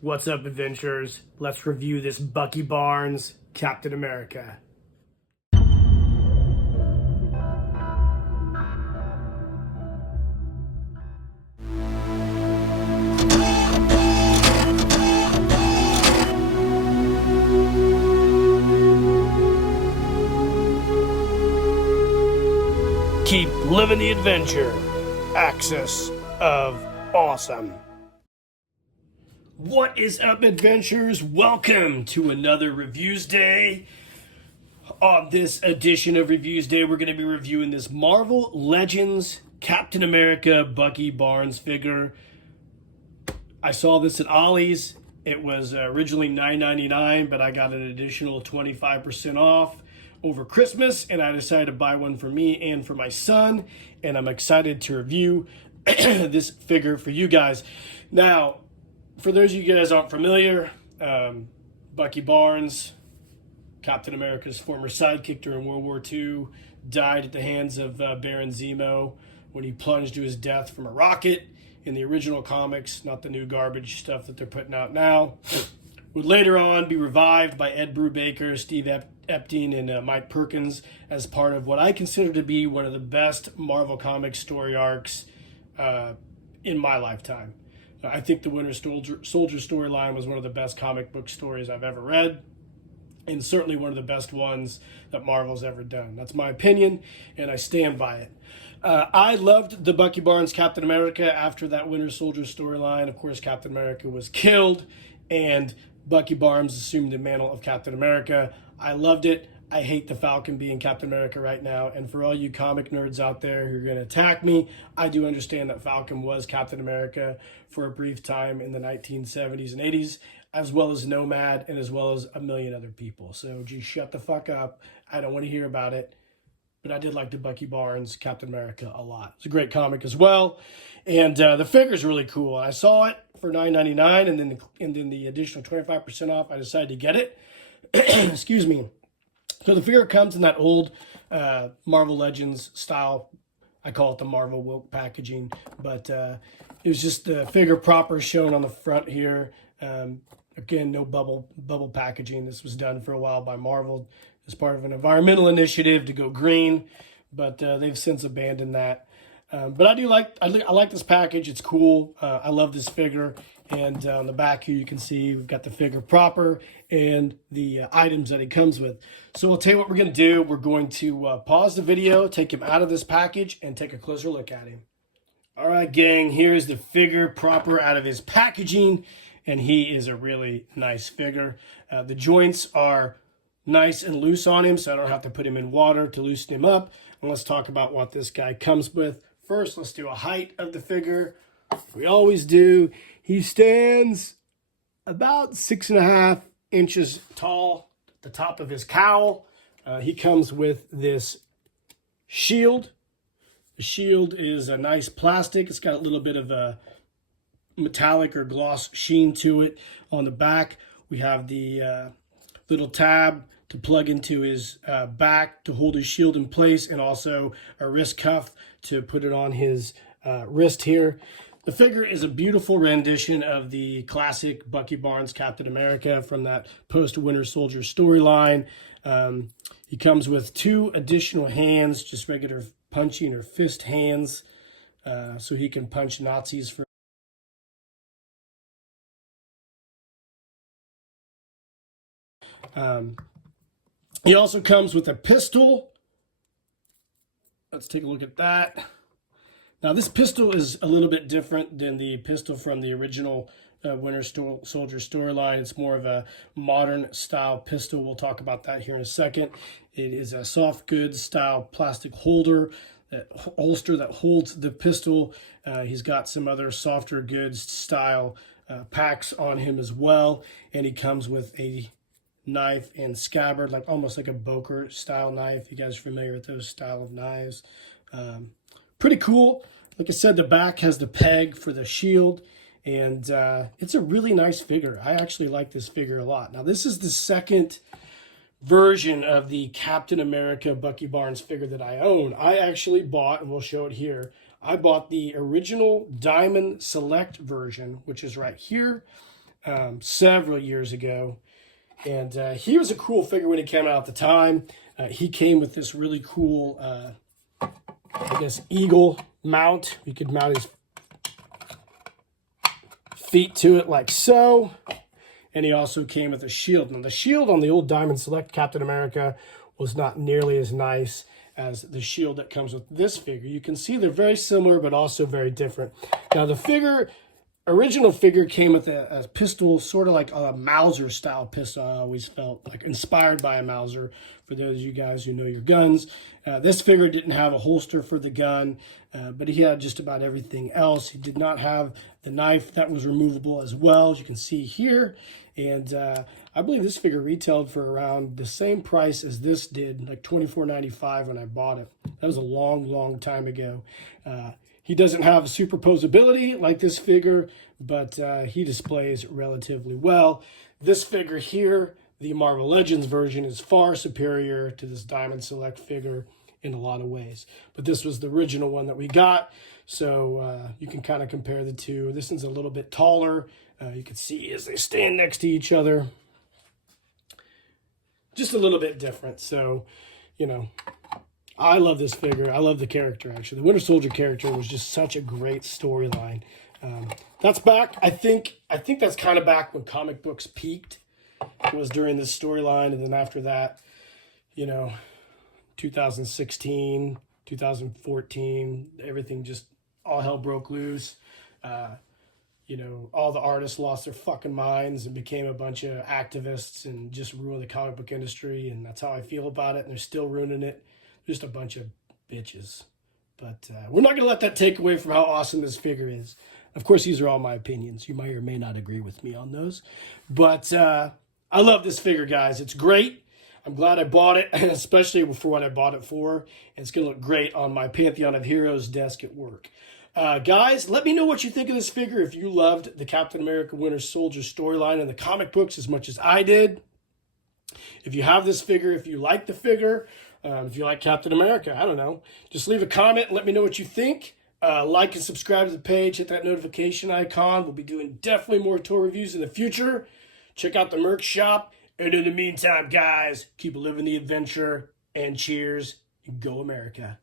What's up, adventurers? Let's review this Bucky Barnes Captain America. Keep living the adventure. Axis of Awesome. What is up, adventurers? Welcome to another Reviews Day. On this edition of Reviews Day, we're going to be reviewing this Marvel Legends Captain America Bucky Barnes figure. I saw this at Ollie's. It was originally $9.99, but I got an additional 25% off over Christmas, and I decided to buy one for me and for my son, and I'm excited to review this figure for you guys. Now, for those of you guys aren't familiar, Bucky Barnes, Captain America's former sidekick during World War II, died at the hands of Baron Zemo when he plunged to his death from a rocket in the original comics, not the new garbage stuff that they're putting out now. Would later on be revived by Ed Brubaker, Steve Epstein, and Mike Perkins as part of what I consider to be one of the best Marvel Comics story arcs in my lifetime. I think the Winter Soldier storyline was one of the best comic book stories I've ever read, and certainly one of the best ones that Marvel's ever done. That's my opinion, and I stand by it. I loved the Bucky Barnes Captain America after that Winter Soldier storyline. Of course, Captain America was killed, and Bucky Barnes assumed the mantle of Captain America. I loved it. I hate the Falcon being Captain America right now. And for all you comic nerds out there who are going to attack me, I do understand that Falcon was Captain America for a brief time in the 1970s and 80s, as well as Nomad and as well as a million other people. So just shut the fuck up. I don't want to hear about it. But I did like the Bucky Barnes Captain America a lot. It's a great comic as well. And the figure's really cool. I saw it for $9.99, and then the additional 25% off, I decided to get it. Excuse me. So the figure comes in that old Marvel Legends style. I call it the Marvel Woke packaging, but it was just the figure proper shown on the front here. Again, no bubble packaging. This was done for a while by Marvel as part of an environmental initiative to go green, but they've since abandoned that. But I like this package. It's cool. I love this figure. And on the back here, you can see we've got the figure proper and the items that he comes with. So I'll tell you what we're going to do. We're going to pause the video, take him out of this package, and take a closer look at him. All right, gang, here's the figure proper out of his packaging, and he is a really nice figure. The joints are nice and loose on him, so I don't have to put him in water to loosen him up. And let's talk about what this guy comes with. First, let's do a height of the figure. We always do. He stands about 6.5 inches tall at the top of his cowl. He comes with this shield. The shield is a nice plastic. It's got a little bit of a metallic or gloss sheen to it. On the back, we have the little tab to plug into his back to hold his shield in place, and also a wrist cuff to put it on his wrist here. The figure is a beautiful rendition of the classic Bucky Barnes Captain America from that post-Winter Soldier storyline. He comes with 2 additional hands, just regular punching or fist hands, so he can punch Nazis for he also comes with a pistol. Let's take a look at that. Now, this pistol is a little bit different than the pistol from the original Winter Soldier storyline. It's more of a modern style pistol. We'll talk about that here in a second. It is a soft goods style plastic holster that holds the pistol. He's got some other softer goods style packs on him as well. And he comes with a knife and scabbard, like almost like a Boker style knife. You guys are familiar with those style of knives. Pretty cool. Like I said, the back has the peg for the shield, and it's a really nice figure. I actually like this figure a lot. Now, this is the second version of the Captain America Bucky Barnes figure that I own. I actually bought, and we'll show it here, I bought the original Diamond Select version, which is right here. several years ago. And he was a cool figure when he came out at the time. He came with this really cool, I guess, eagle mount. You could mount his feet to it like so. And he also came with a shield. Now, the shield on the old Diamond Select Captain America was not nearly as nice as the shield that comes with this figure. You can see they're very similar, but also very different. Now, the original figure came with a pistol, sort of like a Mauser style pistol. I always felt like inspired by a Mauser, for those of you guys who know your guns. This figure didn't have a holster for the gun, but he had just about everything else. He did not have the knife that was removable as well, as you can see here. And I believe this figure retailed for around the same price as this did, like $24.95 when I bought it. That was a long, long time ago. He doesn't have superposability like this figure, but he displays relatively well. This figure here, the Marvel Legends version, is far superior to this Diamond Select figure in a lot of ways. But this was the original one that we got, so you can kind of compare the two. This one's a little bit taller. You can see as they stand next to each other. Just a little bit different. So, you know, I love this figure. I love the character, actually. The Winter Soldier character was just such a great storyline. That's back. I think that's kind of back when comic books peaked. It was during this storyline, and then after that, you know, 2016, 2014, everything just, all hell broke loose. You know, all the artists lost their fucking minds and became a bunch of activists and just ruined the comic book industry, and that's how I feel about it, and they're still ruining it. Just a bunch of bitches. But we're not going to let that take away from how awesome this figure is. Of course, these are all my opinions. You may or may not agree with me on those. But I love this figure, guys. It's great. I'm glad I bought it, especially for what I bought it for. And it's going to look great on my Pantheon of Heroes desk at work. Guys, let me know what you think of this figure. If you loved the Captain America Winter Soldier storyline in the comic books as much as I did. If you have this figure, if you like the figure, if you like Captain America, I don't know. Just leave a comment and let me know what you think. Like and subscribe to the page. Hit that notification icon. We'll be doing definitely more toy reviews in the future. Check out the merch shop. And in the meantime, guys, keep living the adventure. And cheers. And go America.